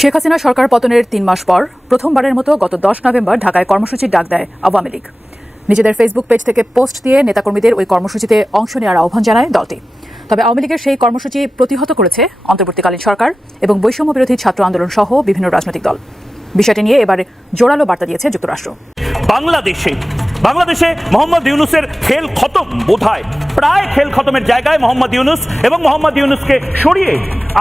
শেখ হাসিনা সরকার পতনের ৩ মাস পর প্রথমবারের মতো গত ১০ নভেম্বর ঢাকায় কর্মসূচির ডাক দেয় আওয়ামী লীগ। নিজেদের ফেসবুক পেজ থেকে পোস্ট দিয়ে নেতাকর্মীদের ওই কর্মসূচিতে অংশ নেওয়ার আহ্বান জানায় দলটি। তবে আওয়ামী লীগের সেই কর্মসূচি প্রতিহত করেছে অন্তর্বর্তীকালীন সরকার এবং বৈষম্য বিরোধী ছাত্র আন্দোলন সহ বিভিন্ন রাজনৈতিক দল। বিষয়টি নিয়ে এবারে জোরালো বার্তা দিয়েছে যুক্তরাষ্ট্র। বাংলাদেশে মোহাম্মদ ইউনূসের খেল খতম বোধহয়, প্রায় খেল খতমের জায়গায় মোহাম্মদ ইউনূস এবং মোহাম্মদ ইউনূসকে সরিয়ে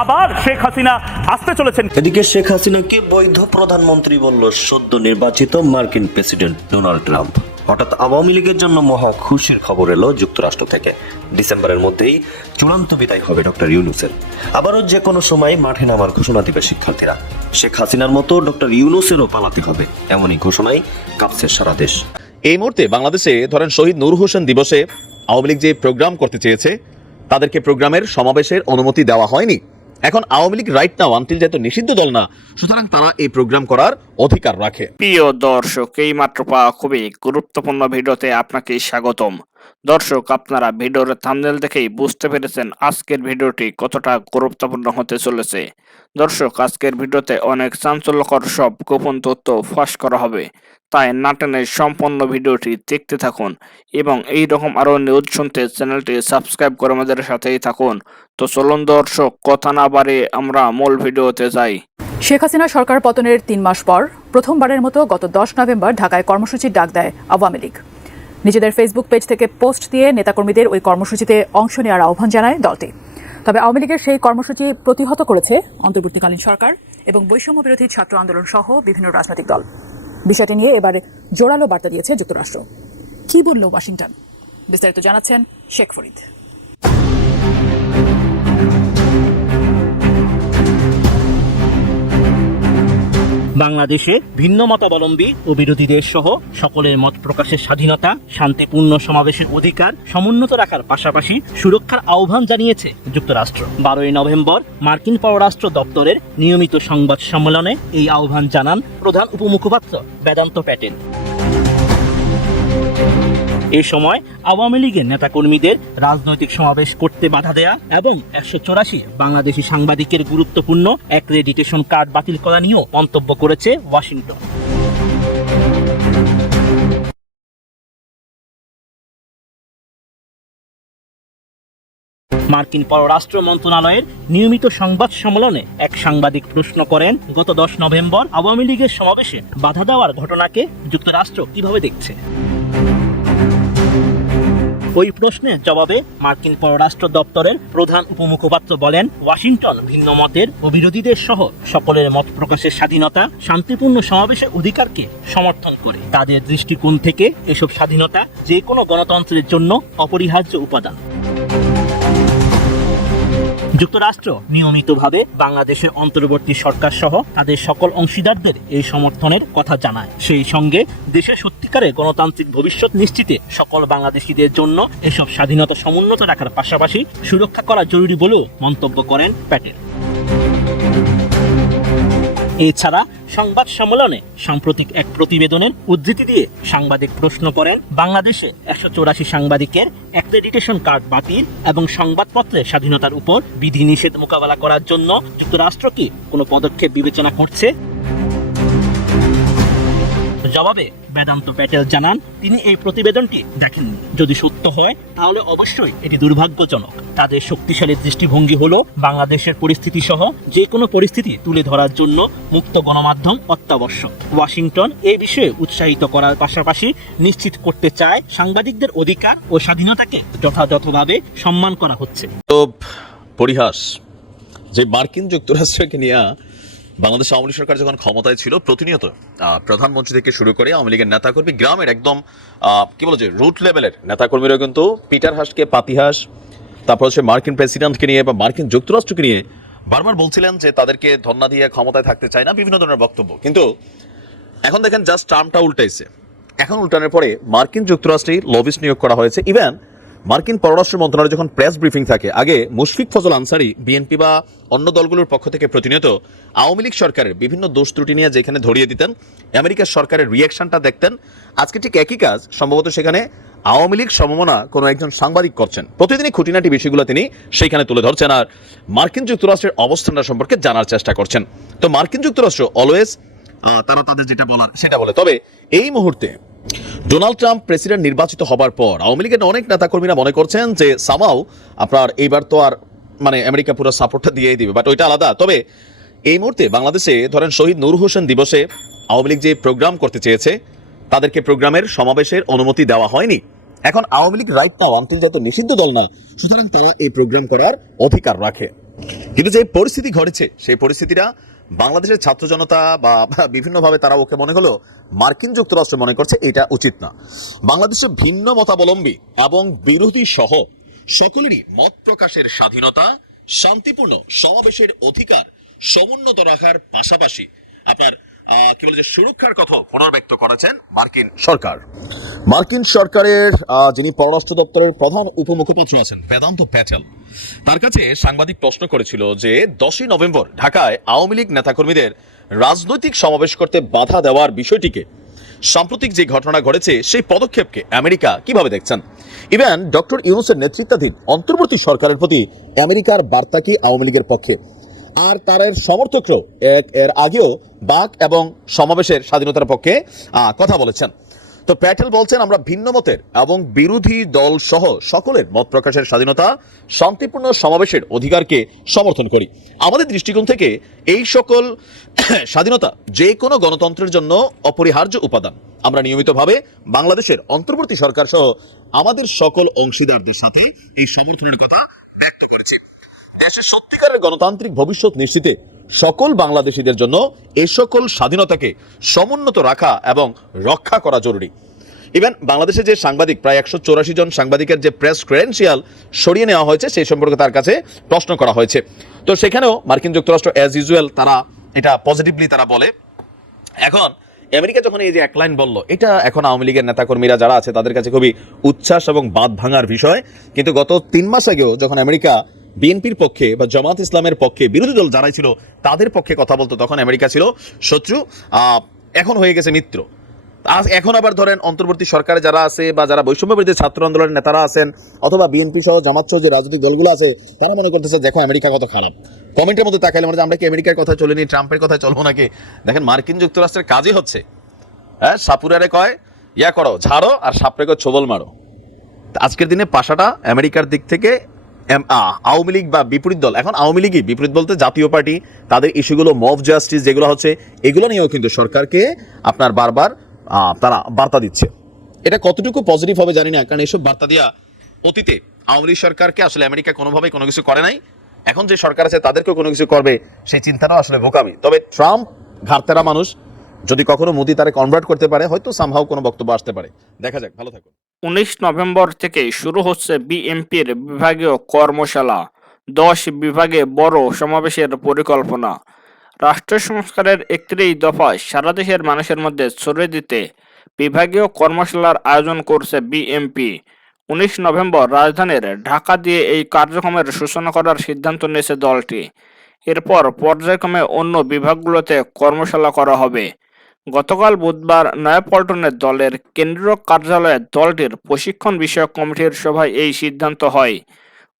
আবার শেখ হাসিনা আসতে চলেছেন। এদিকে শেখ হাসিনাকে বৈধ প্রধানমন্ত্রী বলল সদ্য নির্বাচিত মার্কিন প্রেসিডেন্ট ডোনাল্ড ট্রাম্প। হঠাৎ আওয়ামী লীগের জন্য মহা খুশির খবর এলো যুক্তরাষ্ট্র থেকে। ডিসেম্বরের মধ্যেই চূড়ান্ত বিদায় হবে ডক্টর ইউনূসের। আবারও যে কোনো সময় মাঠে নামার ঘোষণা দিবে শিক্ষার্থীরা। শেখ হাসিনার মতো ডক্টর ইউনূসেরও পালাতে হবে, এমনই ঘোষণায় কাঁপছে সারা দেশ। এই মুহূর্তে বাংলাদেশে ধরেন শহীদ নূর হোসেন দিবসে আওয়ামী লীগ যে প্রোগ্রাম করতে চেয়েছে তাদেরকে প্রোগ্রামের সমাবেশের অনুমতি দেওয়া হয়নি। এখন Awami League right now until যেহেতু নিষিদ্ধ দল না, সুতরাং তারা এই প্রোগ্রাম করার অধিকার রাখে। প্রিয় দর্শক, এই মাত্র পাওয়া খুবই গুরুত্বপূর্ণ ভিডিওতে আপনাকে স্বাগতম। দর্শক, আপনারা ভিডিওর থাম্বনেল দেখেই বুঝতে পেরেছেন আজকের ভিডিওটি কতটা গুরুত্বপূর্ণ হতে চলেছে। দর্শক, আজকের ভিডিওতে অনেক চাঞ্চল্যকর সব গোপন তথ্য ফাঁস করা হবে, তাই না টেনে সম্পূর্ণ ভিডিওটি দেখতে থাকুন এবং এই রকম আরো নিউজ শুনতে চ্যানেলটি সাবস্ক্রাইব করে আমাদের সাথেই থাকুন। তো চলুন দর্শক, কথা না বাড়িয়ে আমরা মূল ভিডিওতে যাই। শেখ হাসিনা সরকার পতনের ৩ মাস পর প্রথমবারের মতো গত ১০ নভেম্বর ঢাকায় কর্মসূচির ডাক দেয় আওয়ামী লীগ। নিজেদের ফেসবুক পেজ থেকে পোস্ট দিয়ে নেতাকর্মীদের ওই কর্মসূচিতে অংশ নেওয়ার আহ্বান জানায় দলটি। তবে আওয়ামী লীগের সেই কর্মসূচি প্রতিহত করেছে অন্তর্বর্তীকালীন সরকার এবং বৈষম্য বিরোধী ছাত্র আন্দোলন সহ বিভিন্ন রাজনৈতিক দল। বিষয়টি নিয়ে এবারে জোরালো বার্তা দিয়েছে যুক্তরাষ্ট্র। কি বলল ওয়াশিংটন? বিস্তারিত জানাচ্ছেন শেখ ফরিদ। বাংলাদেশে ভিন্ন মতাবলম্বী ও বিরোধীদের সহ সকলের মত প্রকাশের স্বাধীনতা, শান্তিপূর্ণ সমাবেশের অধিকার সমুন্নত রাখার পাশাপাশি সুরক্ষার আহ্বান জানিয়েছে যুক্তরাষ্ট্র। 12 নভেম্বর মার্কিন পররাষ্ট্র দপ্তরের নিয়মিত সংবাদ সম্মেলনে এই আহ্বান জানান প্রধান উপমুখপাত্র বেদান্ত প্যাটেল। এ সময় আওয়ামী লীগের নেতাকর্মীদের রাজনৈতিক সমাবেশ করতে বাধা দেয়া এবং 184 বাংলাদেশি সাংবাদিকের গুরুত্বপূর্ণ অ্যাক্রেডিটেশন কার্ড বাতিল করা নিয়েও মন্তব্য করেছে ওয়াশিংটন। মার্কিন পররাষ্ট্র মন্ত্রণালয়ের নিয়মিত সংবাদ সম্মেলনে এক সাংবাদিক প্রশ্ন করেন, গত 10 নভেম্বর আওয়ামী লীগের সমাবেশে বাধা দেওয়ার ঘটনাকে যুক্তরাষ্ট্র কিভাবে দেখছে? ওই প্রশ্নের জবাবে মার্কিন পররাষ্ট্র দপ্তরের প্রধান উপমুখপাত্র বলেন, ওয়াশিংটন ভিন্ন মতের ও বিরোধীদের সহ সকলের মত প্রকাশের স্বাধীনতা, শান্তিপূর্ণ সমাবেশের অধিকারকে সমর্থন করে। তাদের দৃষ্টিকোণ থেকে এসব স্বাধীনতা যে কোনো গণতন্ত্রের জন্য অপরিহার্য উপাদান। যুক্তরাষ্ট্র নিয়মিতভাবে বাংলাদেশের অন্তর্বর্তী সরকার সহ তাদের সকল অংশীদারদের এই সমর্থনের কথা জানায়। সেই সঙ্গে দেশের সত্যিকারের গণতান্ত্রিক ভবিষ্যৎ নিশ্চিতে সকল বাংলাদেশিদের জন্য এসব স্বাধীনতা সমুন্নত রাখার পাশাপাশি সুরক্ষা করা জরুরি বলেও মন্তব্য করেন প্যাটেল। এছাড়া সংবাদ সম্মেলনে সাম্প্রতিক এক প্রতিবেদনের উদ্ধৃতি দিয়ে সাংবাদিক প্রশ্ন করেন, বাংলাদেশে 184 সাংবাদিকের অ্যাক্রেডিটেশন কার্ড বাতিল এবং সংবাদপত্রের স্বাধীনতার উপর বিধিনিষেধ মোকাবেলা করার জন্য যুক্তরাষ্ট্র কি কোনো পদক্ষেপ বিবেচনা করছে? জবাবে বেদান্ত প্যাটেল জানান, তিনি এই প্রতিবেদনটি দেখেননি। যদি সত্য হয় তাহলে অবশ্যই এটি দুর্ভাগ্যজনক। তাদের শক্তিশালী দৃষ্টিভঙ্গি হলো বাংলাদেশের পরিস্থিতি সহ যে কোনো পরিস্থিতি তুলে ধরার জন্য মুক্ত গণমাধ্যম অত্যাবশ্যক। ওয়াশিংটন এই বিষয়ে উৎসাহিত করার পাশাপাশি নিশ্চিত করতে চায় সাংবাদিকদের অধিকার ও স্বাধীনতাকে যথাযথভাবে সম্মান করা হচ্ছে। তো পরিহাস যে মার্কিন যুক্তরাষ্ট্রকে নিয়ে বাংলাদেশ আওয়ামী লীগ সরকার যখন ক্ষমতায় ছিল প্রতিনিয়ত প্রধানমন্ত্রী থেকে শুরু করে আওয়ামী লীগের নেতাকর্মী, গ্রামের একদম কি বলে যে রুট লেভেলের নেতাকর্মীরা কিন্তু পিটার হাসকে পাতিহাস, তারপর হচ্ছে মার্কিন প্রেসিডেন্টকে নিয়ে বা মার্কিন যুক্তরাষ্ট্রকে নিয়ে বারবার বলছিলেন যে তাদেরকে ধন্যা দিয়ে ক্ষমতায় থাকতে চায় না, বিভিন্ন ধরনের বক্তব্য। কিন্তু এখন দেখেন জাস্ট টার্মটা উল্টাইছে। এখন উল্টানোর পরে মার্কিন যুক্তরাষ্ট্রেই লবিস্ট নিয়োগ করা হয়েছে। ইভেন মার্কিন পররাষ্ট্র মন্ত্রণালয়ে যখন প্রেস ব্রিফিং থাকে, আগে মুশফিক ফজল আনসারি বিএনপি বা অন্য দলগুলোর পক্ষ থেকে প্রতিনিয়ত আওয়ামী লীগ সরকারের বিভিন্ন দোষ ত্রুটি নিয়ে যেখানে ধরিয়ে দিতেন, আমেরিকার সরকারের রিয়াকশনটা দেখতেন। আজকে ঠিক একই কাজ সম্ভবত সেখানে আওয়ামী লীগ সমমনা কোনো একজন সাংবাদিক করছেন, প্রতিদিনই খুঁটিনাটি বিষয়গুলো তিনি সেইখানে তুলে ধরছেন আর মার্কিন যুক্তরাষ্ট্রের অবস্থানটা সম্পর্কে জানার চেষ্টা করছেন। তো মার্কিন যুক্তরাষ্ট্র অলওয়েজ তারা তাদের যেটা বলার সেটা বলে। তবে এই মুহূর্তে ডোনাল্ড ট্রাম্প প্রেসিডেন্ট নির্বাচিত হবার পর আওয়ামী লীগের অনেক নেতাকর্মীরা মনে করছেন যে সামাও আপনার এইবার তো আর মানে আমেরিকা পুরো সাপোর্টটা দিয়েই দিবে, বাট ওইটা আলাদা। তবে এই মুহূর্তে বাংলাদেশে ধরেন শহীদ নূর হোসেন দিবসে আওয়ামী লীগ যে প্রোগ্রাম করতে চেয়েছে তাদেরকে প্রোগ্রামের সমাবেশের অনুমতি দেওয়া হয়নি। এখন Awami League right now until যত নিষিদ্ধ দল না, সুতরাং তারা এই প্রোগ্রাম করার অধিকার রাখে। কিন্তু যে পরিস্থিতি ঘটেছে সেই পরিস্থিতিটা বাংলাদেশের ছাত্র জনতা বা বিভিন্নভাবে তারা ওকে মনে হলো মার্কিন যুক্তরাষ্ট্র মনে করছে এটা উচিত না। বাংলাদেশে ভিন্ন মতাবলম্বী এবং বিরোধী সহ সকলেরই মত প্রকাশের স্বাধীনতা, শান্তিপূর্ণ সমাবেশের অধিকার সমুন্নত রাখার পাশাপাশি আপনার কি বলে যে সুরক্ষার কথা পুনর্ব্যক্ত করেছেন মার্কিন সরকার। মার্কিন সরকারের যিনি পররাষ্ট্র দপ্তরের প্রধান উপমুখপাত্র আছেন বেদান্ত প্যাটেল, তার কাছে সাংবাদিক প্রশ্ন করেছিল যে 10ই নভেম্বর ঢাকায় আওয়ামী লীগ নেতাকর্মীদের রাজনৈতিক সমাবেশ করতে বাধা দেওয়ার বিষয়টিকে, সাম্প্রতিক যে ঘটনা ঘটেছে সেই পদক্ষেপকে আমেরিকা কিভাবে দেখছেন, ইভেন ডক্টর ইউনূসের নেতৃত্বাধীন অন্তর্বর্তী সরকারের প্রতি আমেরিকার বার্তা কি আওয়ামী লীগের পক্ষে, আর তার সমর্থকরাও এর আগেও বাক এবং সমাবেশের স্বাধীনতার পক্ষে কথা বলেছেন। তো প্যাটেল বলছেন আমরা ভিন্ন মতের এবং বিরোধী দল সহ সকলের মত প্রকাশের স্বাধীনতা, শান্তিপূর্ণ সমাবেশের অধিকারকে সমর্থন করি। আমাদের দৃষ্টিকোণ থেকে এই সকল স্বাধীনতা যে কোনো গণতন্ত্রের জন্য অপরিহার্য উপাদান। আমরা নিয়মিতভাবে বাংলাদেশের অন্তর্বর্তী সরকার সহ আমাদের সকল অংশীদারদের সাথে এই সমর্থনের কথা ব্যক্ত করেছি। দেশের সত্যিকারের গণতান্ত্রিক ভবিষ্যৎ নিশ্চিতে সকল বাংলাদেশিদের জন্য এই সকল স্বাধীনতাকে সমুন্নত রাখা এবং রক্ষা করা জরুরি। ইভেন বাংলাদেশে যে সাংবাদিক প্রায় 184 জন সাংবাদিকের যে প্রেস ক্রেডেনশিয়াল সরিয়ে নেওয়া হয়েছে সেই সম্পর্কে তার কাছে প্রশ্ন করা হয়েছে। তো সেখানেও মার্কিন যুক্তরাষ্ট্র অ্যাজ ইউজুয়াল তারা এটা পজিটিভলি তারা বলে। এখন আমেরিকা যখন এই যে এক লাইন বললো, এটা এখন আওয়ামী লীগের নেতাকর্মীরা যারা আছে তাদের কাছে খুবই উচ্ছ্বাস এবং বাঁধ ভাঙার বিষয়। কিন্তু গত 3 মাস আগেও যখন আমেরিকা বিএনপির পক্ষে বা জামাত ইসলামের পক্ষে বিরোধী দল যারাই ছিল তাদের পক্ষে কথা বলতো, তখন আমেরিকা ছিল শত্রু, এখন হয়ে গেছে মিত্র। এখন আবার ধরেন অন্তর্বর্তী সরকারে যারা আছে বা যারা বৈষম্য বিরোধী ছাত্র আন্দোলনের নেতারা আছেন অথবা বিএনপি সহ জামাত সহ যে রাজনৈতিক দলগুলো আছে তারা মনে করতেছে দেখো আমেরিকা কত খারাপ। কমেন্টের মধ্যে তাকাইলে মনে আমরা কি আমেরিকার কথা চলিনি, ট্রাম্পের কথা চলবো নাকি? দেখেন মার্কিন যুক্তরাষ্ট্রের কাজই হচ্ছে সাপুরারে কয় ইয়া করো ঝাড়ো আর সাপরে কয় ছোবল মারো। আজকের দিনে পাশাটা আমেরিকার দিক থেকে আওয়ামী লীগ বা বিপরীত দল, এখন আওয়ামী লীগই বিপরীত বলতে জাতীয় পার্টি, তাদের ইস্যুগুলো মব জাস্টিস যেগুলো হচ্ছে এগুলো নিয়েও কিন্তু সরকারকে আপনার বারবার তারা বার্তা দিচ্ছে। এটা কতটুকু পজিটিভ হবে জানি না, কারণ এসব বার্তা দেওয়া অতীতে আওয়ামী লীগ সরকারকে আসলে আমেরিকা কোনোভাবেই কোনো কিছু করে নাই। এখন যে সরকার আছে তাদেরকেও কোনো কিছু করবে সেই চিন্তাটাও আসলে বোকামি। তবে ট্রাম্প ঘাড়তেরা মানুষ, যদি কখনো মোদি তারে কনভার্ট করতে পারে হয়তো সামহাও কোনো বক্তব্য আসতে পারে। দেখা যাক, ভালো থাকুন। 19 নভেম্বর থেকে শুরু হচ্ছে বিএনপির বিভাগীয় কর্মশালা, 10 বিভাগে বড় সমাবেশের পরিকল্পনা। রাষ্ট্র সংস্কারের 31 দফায় সারা দেশের মানুষের মধ্যে ছড়িয়ে দিতে বিভাগীয় কর্মশালার আয়োজন করছে বিএনপি। 19 নভেম্বর রাজধানীর ঢাকা দিয়ে এই কার্যক্রমের সূচনা করার সিদ্ধান্ত নিয়েছে দলটি। এরপর পর্যায়ক্রমে অন্য বিভাগগুলোতে কর্মশালা করা হবে। গতকাল বুধবার নয়াপল্টনের দলের কেন্দ্রীয় কার্যালয়ে দলটির প্রশিক্ষণ বিষয়ক কমিটির সভায় এই সিদ্ধান্ত হয়।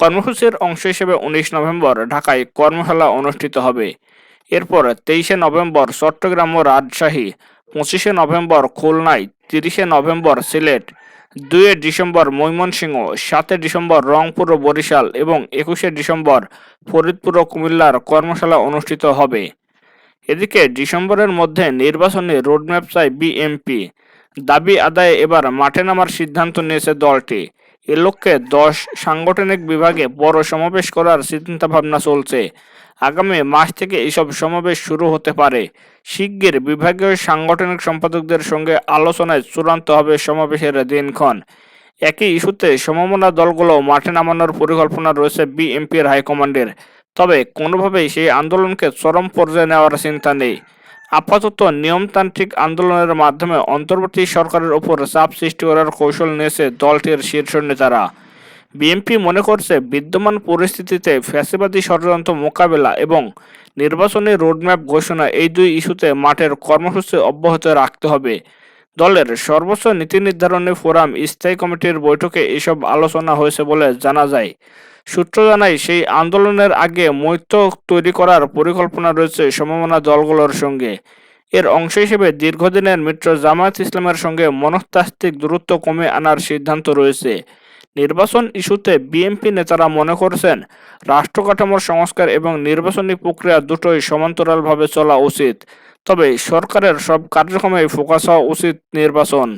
কর্মসূচির অংশ হিসেবে 19 নভেম্বর ঢাকায় কর্মশালা অনুষ্ঠিত হবে। এরপর 23 নভেম্বর চট্টগ্রাম ও রাজশাহী, 25 নভেম্বর খুলনায়, 30 November Sylhet, 2 December Mymensingh, 7 December Rangpur ও বরিশাল এবং 21 ডিসেম্বর ফরিদপুর ও কুমিল্লার কর্মশালা অনুষ্ঠিত হবে। এদিকে ডিসেম্বরের মধ্যে নির্বাচনী রোডম্যাপ চায় বিএনপি। দাবি আদায়ে এবার মাঠে নামার সিদ্ধান্ত নিয়েছে দলটি। এ লক্ষ্যে 10 সাংগঠনিক বিভাগে বড় সমাবেশ করার চিন্তাভাবনা চলছে। আগামী মাস থেকে এসব সমাবেশ শুরু হতে পারে। শিগগির বিভাগীয় সাংগঠনিক সম্পাদকদের সঙ্গে আলোচনায় চূড়ান্ত হবে সমাবেশের দিনক্ষণ। একই ইস্যুতে সমমনা দলগুলো মাঠে নামানোর পরিকল্পনা রয়েছে বিএনপির হাইকমান্ডের। তবে কোনোভাবেই সেই আন্দোলনকে চরম পর্যায়ে নেওয়ার চিন্তা নেই। আপাতত নিয়মতান্ত্রিক আন্দোলনের মাধ্যমে অন্তর্বর্তী সরকারের ওপর চাপ সৃষ্টি করার কৌশল নিয়েছে দলটির শীর্ষ নেতারা। বিএনপি মনে করছে বিদ্যমান পরিস্থিতিতে ফ্যাসিবাদী ষড়যন্ত্র মোকাবেলা এবং নির্বাচনী রোডম্যাপ ঘোষণা, এই 2 ইস্যুতে মাঠের কর্মসূচি অব্যাহত রাখতে হবে। দলের সর্বোচ্চ নীতি নির্ধারণী ফোরাম স্থায়ী কমিটির বৈঠকে এসব আলোচনা হয়েছে বলে জানা যায়। সূত্র জানায়, সেই আন্দোলনের আগে মৈত্র তৈরি করার পরিকল্পনা রয়েছে সমমনা দলগুলোর সঙ্গে। এর অংশ হিসেবে দীর্ঘদিনের মিত্র জামায়াত ইসলামের সঙ্গে মনস্তাত্ত্বিক দূরত্ব কমে আনার সিদ্ধান্ত রয়েছে। নির্বাচন ইস্যুতে বিএনপি নেতারা মনে করছেন, রাষ্ট্র কাঠামোর সংস্কার এবং নির্বাচনী প্রক্রিয়া দুটোই সমান্তরালভাবে চলা উচিত। তবে সরকারের সব কার্যক্রমে ফোকাস হওয়া উচিত নির্বাচন।